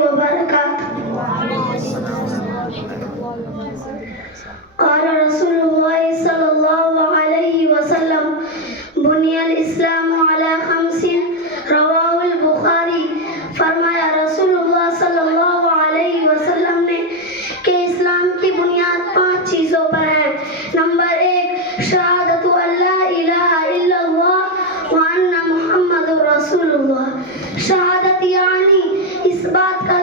وبركاته. قال رسول الله صلى الله عليه وسلم بني الإسلام على خمس رواه البخاری. فرمایا رسول اللہ صلی اللہ علیہ وسلم نے کہ اسلام کی بنیاد 5 چیزوں پر ہے. نمبر 1 شہادت اللہ الہ الا اللہ وان محمد رسول اللہ. شہادت یعنی اس بات کا